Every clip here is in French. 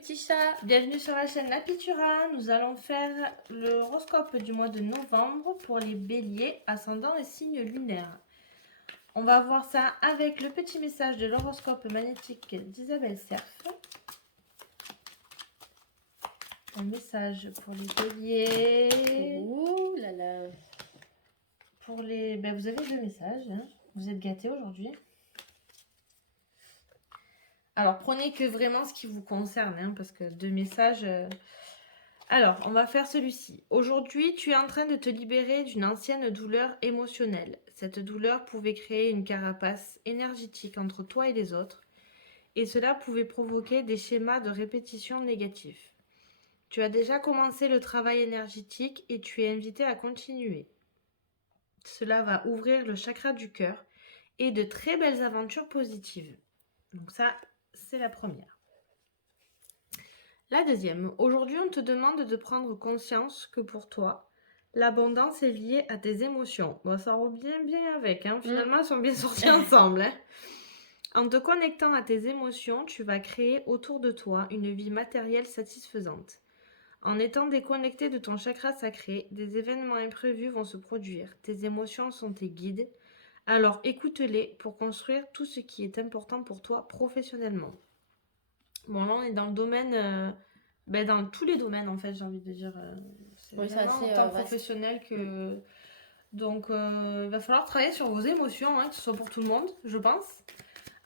petits chats, bienvenue sur la chaîne La Pitura. Nous allons faire l'horoscope du mois de novembre pour les béliers, ascendant et signes lunaires. On va voir ça avec le petit message de l'horoscope magnétique d'Isabelle Serf. Un message pour les béliers. Ouh là là. Pour les... vous avez deux messages, hein. Vous êtes gâtés aujourd'hui. Alors, prenez que vraiment ce qui vous concerne, hein, parce que deux messages... Alors, on va faire celui-ci. Aujourd'hui, tu es en train de te libérer d'une ancienne douleur émotionnelle. Cette douleur pouvait créer une carapace énergétique entre toi et les autres, et cela pouvait provoquer des schémas de répétition négatifs. Tu as déjà commencé le travail énergétique et tu es invité à continuer. Cela va ouvrir le chakra du cœur et de très belles aventures positives. Donc ça, c'est la première. La deuxième, aujourd'hui on te demande de prendre conscience que pour toi, l'abondance est liée à tes émotions. Bon, ça revient bien avec, hein. Finalement elles sont bien sorties ensemble. Hein. En te connectant à tes émotions, tu vas créer autour de toi une vie matérielle satisfaisante. En étant déconnecté de ton chakra sacré, des événements imprévus vont se produire. Tes émotions sont tes guides, alors écoute-les pour construire tout ce qui est important pour toi professionnellement. Bon, là, on est dans le domaine, dans tous les domaines, en fait, j'ai envie de dire. C'est Oui, vraiment c'est en tant professionnel que... Donc, il va falloir travailler sur vos émotions, hein, que ce soit pour tout le monde, je pense.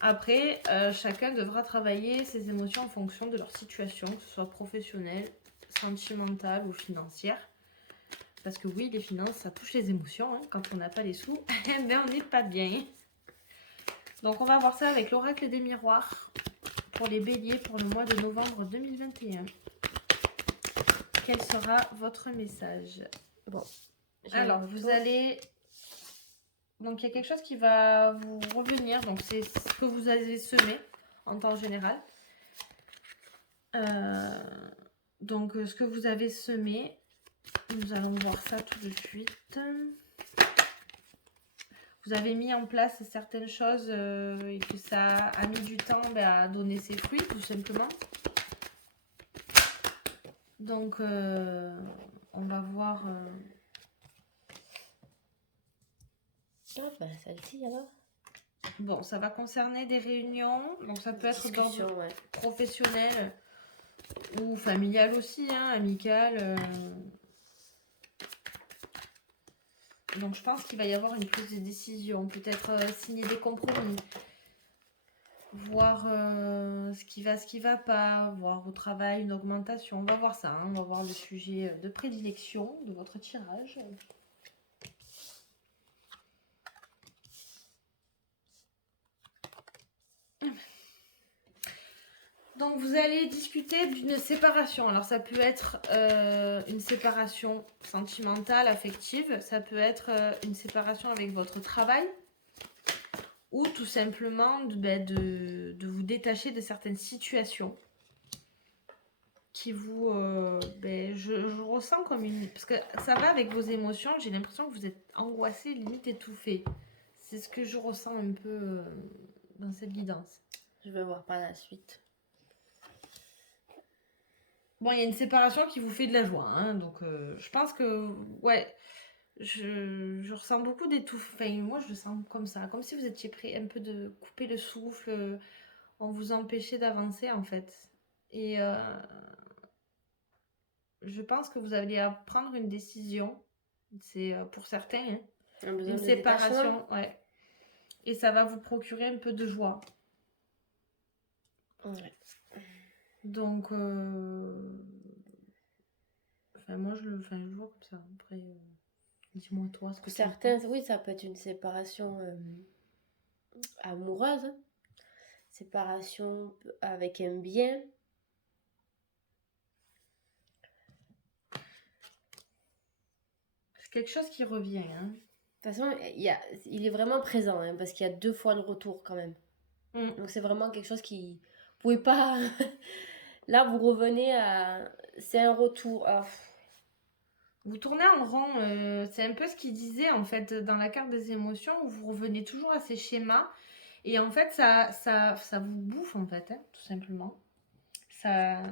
Après, chacun devra travailler ses émotions en fonction de leur situation, que ce soit professionnelle, sentimentale ou financière. Parce que oui, les finances, ça touche les émotions. Hein. Quand on n'a pas les sous, on n'est pas bien. Donc, on va voir ça avec l'oracle des miroirs pour les béliers pour le mois de novembre 2021. Quel sera votre message? Bon. Alors, vous allez... Donc, il y a quelque chose qui va vous revenir. Donc, c'est ce que vous avez semé en temps général. Donc, ce que vous avez semé, nous allons voir ça tout de suite. Vous avez mis en place certaines choses et que ça a mis du temps à donner ses fruits, tout simplement. Donc, on va voir... Celle-ci alors. Bon, ça va concerner des réunions, donc ça peut être d'ordre professionnel ou familial aussi, hein, amical. Donc je pense qu'il va y avoir une prise de décision, peut-être signer des compromis, voir ce qui va pas, voir au travail une augmentation. On va voir ça, hein, on va voir le sujet de prédilection de votre tirage. Donc vous allez discuter d'une séparation. Alors ça peut être une séparation sentimentale, affective. Ça peut être une séparation avec votre travail. Ou tout simplement de vous détacher de certaines situations. Qui vous... je ressens comme une... Parce que ça va avec vos émotions. J'ai l'impression que vous êtes angoissé, limite étouffé. C'est ce que je ressens un peu dans cette guidance. Je vais voir par la suite. Bon, il y a une séparation qui vous fait de la joie, hein, donc je pense que, ouais, je ressens beaucoup d'étouffement. Enfin, moi, je le sens comme ça, comme si vous étiez prêt un peu de couper le souffle, on vous empêchait d'avancer, en fait. Et je pense que vous allez prendre une décision, c'est pour certains, hein, une séparation, ouais. Et ça va vous procurer un peu de joie. Ouais. Donc, moi, je le vois comme ça. Après, dis-moi toi ce que certains, oui, ça peut être une séparation amoureuse, hein. Séparation avec un bien. C'est quelque chose qui revient, hein. De toute façon, il est vraiment présent, hein, parce qu'il y a 2 fois le retour quand même. Donc c'est vraiment quelque chose qui... Vous pouvez pas... Là, vous revenez à... C'est un retour. Vous tournez en rond, c'est un peu ce qu'il disait en fait dans la carte des émotions, où vous revenez toujours à ces schémas et en fait ça vous bouffe en fait, hein, tout simplement. Ça...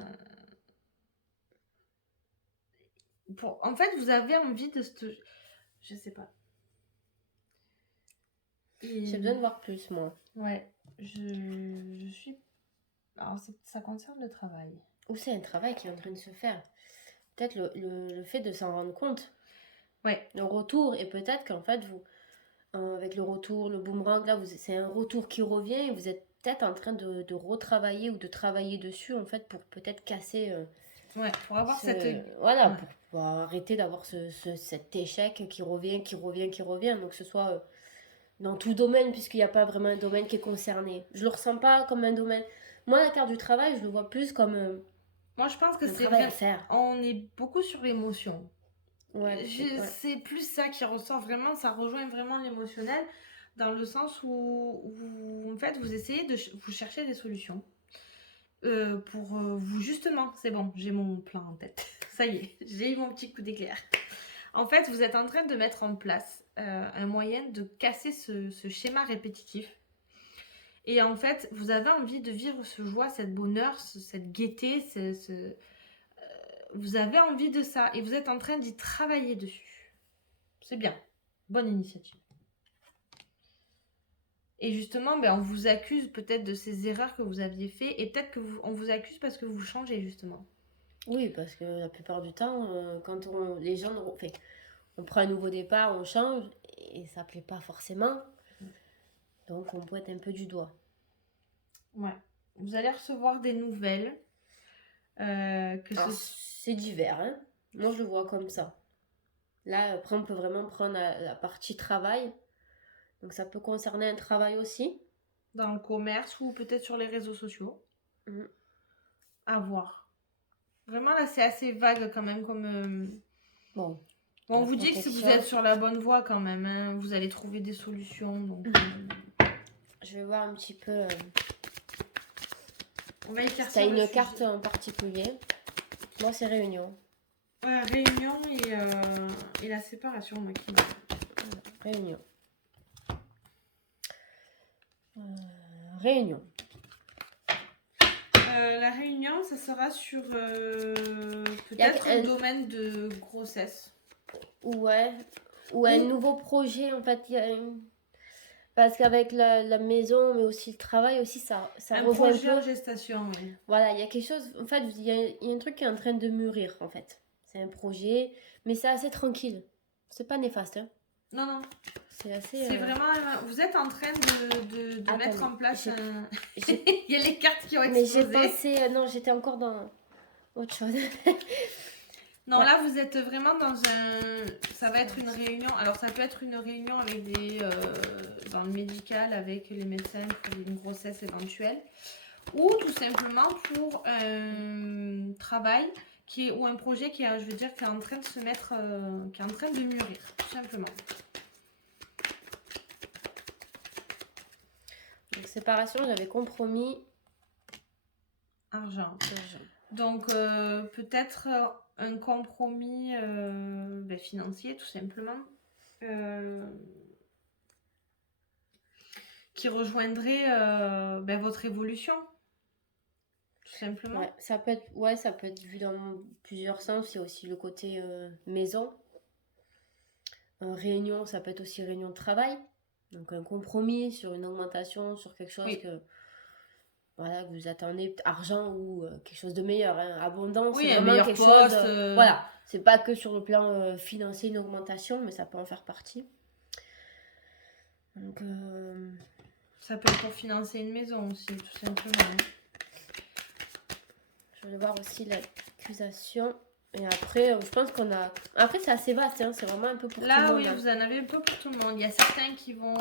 En fait, vous avez envie de... Je sais pas. J'ai besoin de voir plus, moi. Ouais, je suis... Alors, ça concerne le travail. Ou c'est un travail qui est en train de se faire. Peut-être le fait de s'en rendre compte. Ouais. Le retour, et peut-être qu'en fait, vous, avec le retour, le boomerang, là, c'est un retour qui revient et vous êtes peut-être en train de retravailler ou de travailler dessus, en fait, pour peut-être casser... ouais, pour avoir cette... Voilà, pour arrêter d'avoir cet échec qui revient. Donc, que ce soit dans tout domaine, puisqu'il n'y a pas vraiment un domaine qui est concerné. Je le ressens pas comme un domaine. Moi, la carte du travail, je le vois plus comme moi, je pense que un travail à faire. On est beaucoup sur l'émotion. Ouais, c'est plus ça qui ressort vraiment, ça rejoint vraiment l'émotionnel, dans le sens où en fait, vous essayez de... Vous cherchez des solutions. Pour vous, justement, c'est bon, j'ai mon plan en tête. Ça y est, j'ai eu mon petit coup d'éclair. En fait, vous êtes en train de mettre en place un moyen de casser ce schéma répétitif. Et en fait, vous avez envie de vivre ce joie, cette bonheur, cette gaieté. Vous avez envie de ça et vous êtes en train d'y travailler dessus. C'est bien. Bonne initiative. Et justement, on vous accuse peut-être de ces erreurs que vous aviez faites et peut-être qu'on vous accuse parce que vous changez justement. Oui, parce que la plupart du temps, quand les gens... on prend un nouveau départ, on change et ça plaît pas forcément. Donc, on pointe un peu du doigt. Ouais. Vous allez recevoir des nouvelles. C'est divers, hein. Moi, je le vois comme ça. Là, après, on peut vraiment prendre la partie travail. Donc, ça peut concerner un travail aussi. Dans le commerce ou peut-être sur les réseaux sociaux. À voir. Vraiment, là, c'est assez vague quand même comme... Bon, on vous dit que vous êtes sur la bonne voie quand même. Hein. Vous allez trouver des solutions. Donc, je vais voir un petit peu... On va éclaircir. T'as une carte en particulier. Moi, c'est réunion. Réunion et la séparation, moi, qui réunion. Réunion. La réunion, ça sera sur peut-être un domaine de grossesse. Ouais. Ou un nouveau projet, en fait. Parce qu'avec la maison, mais aussi le travail, aussi, ça un projet en gestation, oui. Voilà, il y a quelque chose... En fait, il y a un truc qui est en train de mûrir, en fait. C'est un projet, mais c'est assez tranquille. C'est pas néfaste, hein. Non, non. C'est assez... C'est vraiment... Vous êtes en train de mettre en place un... Il y a les cartes qui ont explosé. Mais j'ai pensé... non, j'étais encore dans autre chose. Non, ouais. Là, vous êtes vraiment dans un... Ça va être une réunion. Alors, ça peut être une réunion avec des... dans le médical, avec les médecins pour une grossesse éventuelle. Ou tout simplement pour un travail ou un projet qui est, je veux dire, qui est en train de se mettre... qui est en train de mûrir, tout simplement. Donc, séparation, j'avais compromis... Argent. Donc, peut-être... un compromis financier, tout simplement, qui rejoindrait votre évolution, tout simplement. Ouais, ça peut être vu dans plusieurs sens. Il y a aussi le côté maison. Réunion, ça peut être aussi réunion de travail. Donc, un compromis sur une augmentation, sur quelque chose que vous attendez, argent ou quelque chose de meilleur, hein. Abondance, oui, c'est vraiment quelque poste, chose... Voilà, c'est pas que sur le plan financier une augmentation, mais ça peut en faire partie. Donc... ça peut être pour financer une maison aussi, tout simplement. Je vais voir aussi l'accusation. Et après, je pense qu'on a... Après, c'est assez vaste, hein. C'est vraiment un peu pour tout le monde. Là, oui, vous en avez un peu pour tout le monde. Il y a certains qui vont...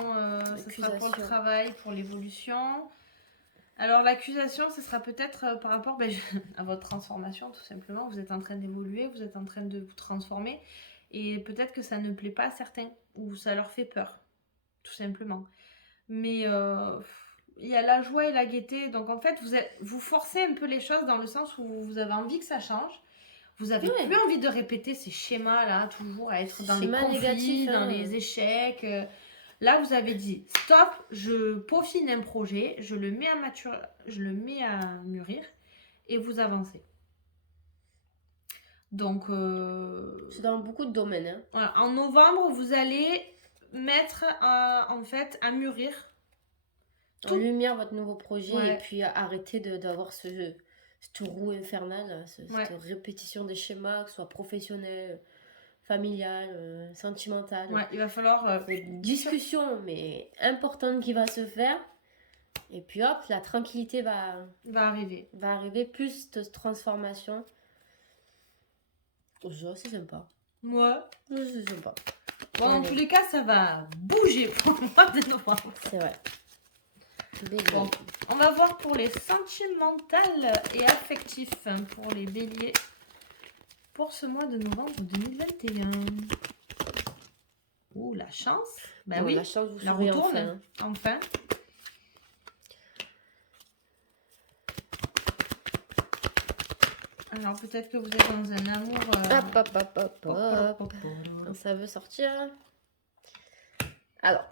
ça sera pour le travail, pour l'évolution... Alors, l'accusation, ce sera peut-être par rapport à votre transformation, tout simplement. Vous êtes en train d'évoluer, vous êtes en train de vous transformer. Et peut-être que ça ne plaît pas à certains, ou ça leur fait peur, tout simplement. Mais il y a la joie et la gaieté. Donc, en fait, vous forcez un peu les choses dans le sens où vous avez envie que ça change. Vous n'avez plus envie de répéter ces schémas-là, toujours à être dans les conflits, négatifs, dans les échecs... Là, vous avez dit, stop, je peaufine un projet, je le mets à mûrir et vous avancez. Donc, c'est dans beaucoup de domaines. Hein. Voilà. En novembre, vous allez mettre en fait à mûrir. En lumière votre nouveau projet et puis arrêter d'avoir cette roue infernale, cette répétition des schémas, que ce soit professionnel, familial, sentimental. Ouais, il va falloir une discussion, mais importante qui va se faire. Et puis hop, la tranquillité va arriver. Va arriver, plus de transformation. C'est sympa. Ouais. C'est sympa. Bon, dans tous les cas, ça va bouger pour le mois de novembre. C'est vrai. Bon, on va voir pour les sentimentales et affectifs pour les béliers pour ce mois de novembre 2021. Ouh, la chance. Ben oui, la chance vous la retourne. Enfin. Alors peut-être que vous êtes dans un amour... Quand ça veut sortir. Alors,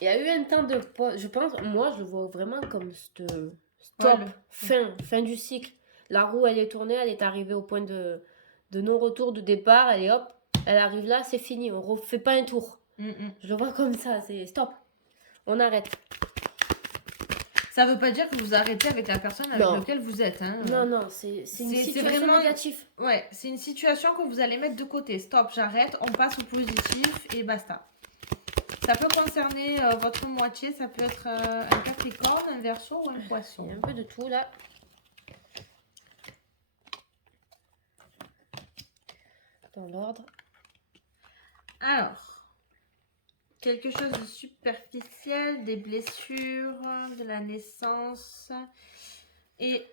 il y a eu un temps de pause. Je pense, moi je le vois vraiment comme stop, fin du cycle. La roue elle est tournée, elle est arrivée au point de non-retour, de départ. Elle est hop, elle arrive là, c'est fini. On refait pas un tour. Je le vois comme ça, c'est stop. On arrête. Ça veut pas dire que vous arrêtez avec la personne avec laquelle vous êtes. Hein. Non, c'est une situation négative. Ouais, c'est une situation que vous allez mettre de côté. Stop, j'arrête, on passe au positif et basta. Ça peut concerner votre moitié, ça peut être un Capricorne, un Verseau ou un Poisson. Il y a un peu de tout là. Dans l'ordre. Alors, quelque chose de superficiel, des blessures, de la naissance et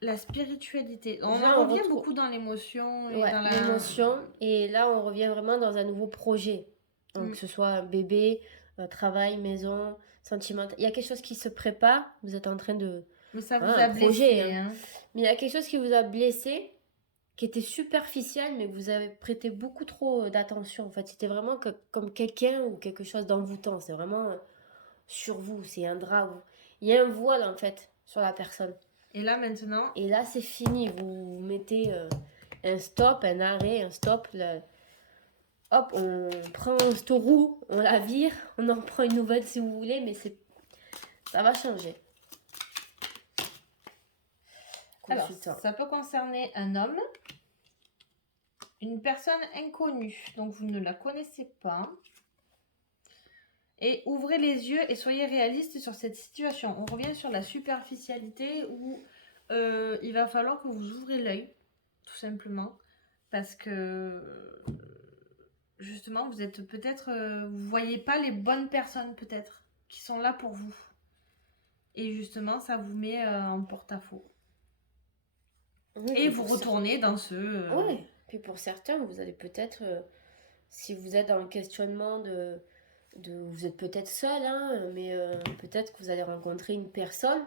la spiritualité. On revient beaucoup dans l'émotion. L'émotion. Et là, on revient vraiment dans un nouveau projet. Donc, que ce soit un bébé, travail, maison, sentimental. Il y a quelque chose qui se prépare. Vous êtes en train de... Mais ça vous a blessé. Mais il y a quelque chose qui vous a blessé, qui était superficiel, mais vous avez prêté beaucoup trop d'attention. En fait, c'était vraiment comme quelqu'un ou quelque chose d'envoûtant. C'est vraiment sur vous, c'est un drap. Il y a un voile, en fait, sur la personne. Et là, maintenant... Et là, c'est fini. Vous mettez un stop, un arrêt, un stop. Hop, on prend cette roue, on la vire, on en prend une nouvelle si vous voulez, mais ça va changer. Alors, ça peut concerner un homme, une personne inconnue, donc vous ne la connaissez pas. Et ouvrez les yeux et soyez réaliste sur cette situation. On revient sur la superficialité où il va falloir que vous ouvrez l'œil, tout simplement. Parce que, justement, vous êtes peut-être... vous voyez pas les bonnes personnes, peut-être, qui sont là pour vous. Et justement, ça vous met en porte-à-faux. Oui, et vous retournez dans ce... Oui, puis pour certains, vous allez peut-être... si vous êtes dans le questionnement vous êtes peut-être seul, hein, mais peut-être que vous allez rencontrer une personne,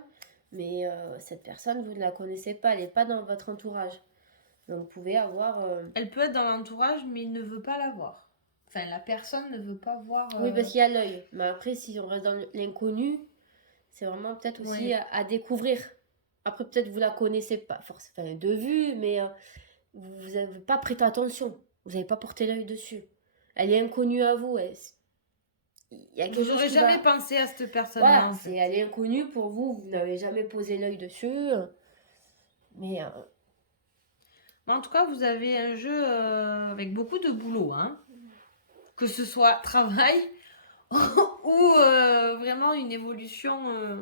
mais cette personne, vous ne la connaissez pas, elle n'est pas dans votre entourage. Donc vous pouvez avoir... Elle peut être dans l'entourage, mais il ne veut pas la voir. Enfin, la personne ne veut pas voir... Oui, parce qu'il y a l'œil. Mais après, si on reste dans l'inconnu, c'est vraiment peut-être aussi à découvrir. Après, peut-être vous la connaissez pas forcément de vue, mais vous n'avez pas prêté attention. Vous n'avez pas porté l'œil dessus. Elle est inconnue à vous. Vous n'aurez jamais pensé à cette personne-là. Voilà, en fait. Elle est inconnue pour vous. Vous n'avez jamais posé l'œil dessus. Mais en tout cas, vous avez un jeu avec beaucoup de boulot. Hein. Que ce soit travail ou vraiment une évolution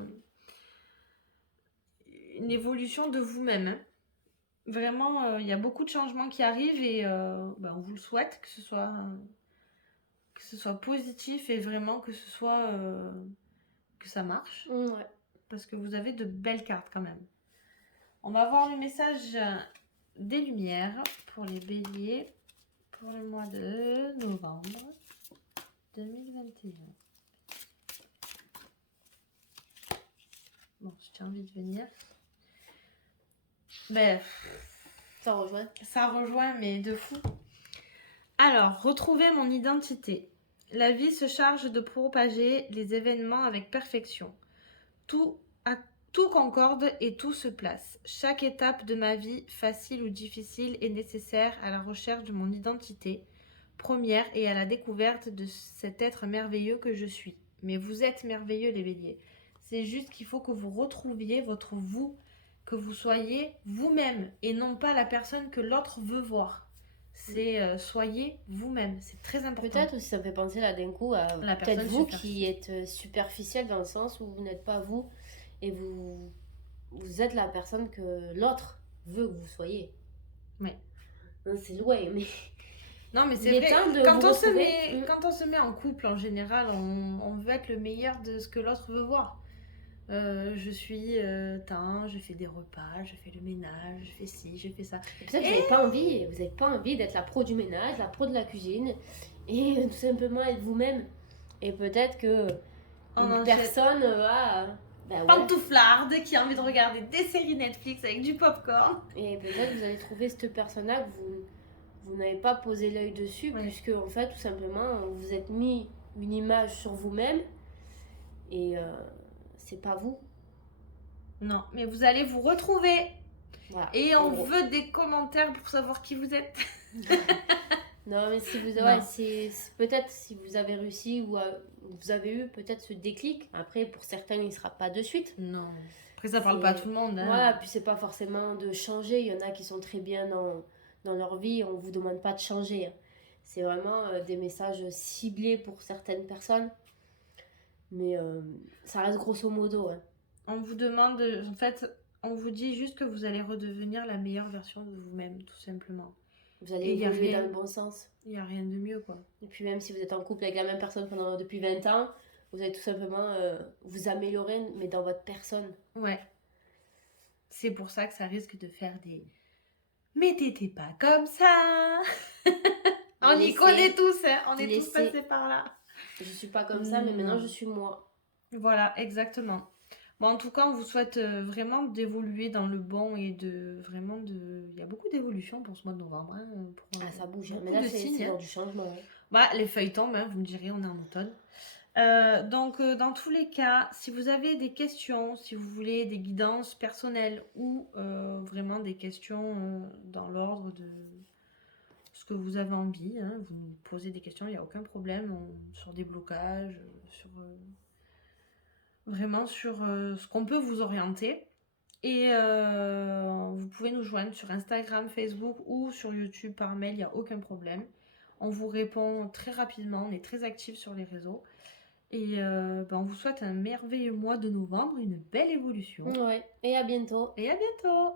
de vous-même. Hein. Vraiment, il y a beaucoup de changements qui arrivent et on vous le souhaite, que ce soit positif et vraiment que ce soit que ça marche. Ouais. Parce que vous avez de belles cartes quand même. On va voir le message des lumières pour les béliers pour le mois de novembre 2021. Bon, j'ai envie de venir. Ça rejoint. Ça rejoint, mais de fou. Alors, retrouver mon identité. La vie se charge de propager les événements avec perfection. Tout Tout concorde et tout se place. Chaque étape de ma vie, facile ou difficile, est nécessaire à la recherche de mon identité première et à la découverte de cet être merveilleux que je suis. Mais vous êtes merveilleux, les béliers. C'est juste qu'il faut que vous retrouviez votre vous, que vous soyez vous-même et non pas la personne que l'autre veut voir. C'est soyez vous-même, c'est très important. Peut-être aussi ça me fait penser là d'un coup à La peut-être personne vous superficielle. qui êtes superficiel dans le sens où vous n'êtes pas vous et vous êtes la personne que l'autre veut que vous soyez. Ouais. Non, c'est loin, mais Non, mais il c'est est vrai, temps de quand vous on, se retrouver. met, quand on se met en couple, en général, on veut être le meilleur de ce que l'autre veut voir. Je suis teint, je fais des repas, je fais le ménage, je fais ci, je fais ça. Et peut-être que vous n'avez pas envie d'être la pro du ménage, la pro de la cuisine, et tout simplement être vous-même. Et peut-être que une personne va... Ben ouais. Pantouflarde qui a envie de regarder des séries Netflix avec du popcorn. Et peut-être vous allez trouver cette personne-là que vous n'avez pas posé l'œil dessus, Ouais. puisque en fait, tout simplement, vous êtes mis une image sur vous-même, et c'est pas vous. Non, mais vous allez vous retrouver. Voilà. Et on veut des commentaires pour savoir qui vous êtes. Non, mais si vous, Non. ouais, c'est peut-être si vous avez réussi ou vous avez eu peut-être ce déclic. Après, pour certains, il ne sera pas de suite. Non. Après, ça parle pas à tout le monde. Hein. Voilà, puis c'est pas forcément de changer. Il y en a qui sont très bien dans leur vie. On vous demande pas de changer. Hein. C'est vraiment des messages ciblés pour certaines personnes. Mais ça reste grosso modo. Hein. On vous demande, en fait, on vous dit juste que vous allez redevenir la meilleure version de vous-même, tout simplement. Vous allez évoluer dans le bon sens. Il n'y a rien de mieux, quoi. Et puis même si vous êtes en couple avec la même personne depuis 20 ans, vous allez tout simplement vous améliorer, mais dans votre personne. Ouais. C'est pour ça que ça risque de faire des... Mais t'étais pas comme ça. On y connaît tous, hein. On est tous passés par là. Je suis pas comme ça, mais maintenant je suis moi. Voilà, exactement. Bon, en tout cas, on vous souhaite vraiment d'évoluer dans le bon et de vraiment de... Il y a beaucoup d'évolution pour ce mois de novembre. Hein, pour, ça bouge. Mais là, c'est l'heure du changement. Hein. Bah, les feuilles tombent, hein, vous me direz, on est en automne. Donc, dans tous les cas, si vous avez des questions, si vous voulez des guidances personnelles ou vraiment des questions dans l'ordre de ce que vous avez envie, hein, vous nous posez des questions, il n'y a aucun problème, sur des blocages, sur... vraiment sur ce qu'on peut vous orienter. Et vous pouvez nous joindre sur Instagram, Facebook ou sur YouTube par mail, il n'y a aucun problème. On vous répond très rapidement, on est très actifs sur les réseaux. Et on vous souhaite un merveilleux mois de novembre, une belle évolution. Ouais, et à bientôt. Et à bientôt.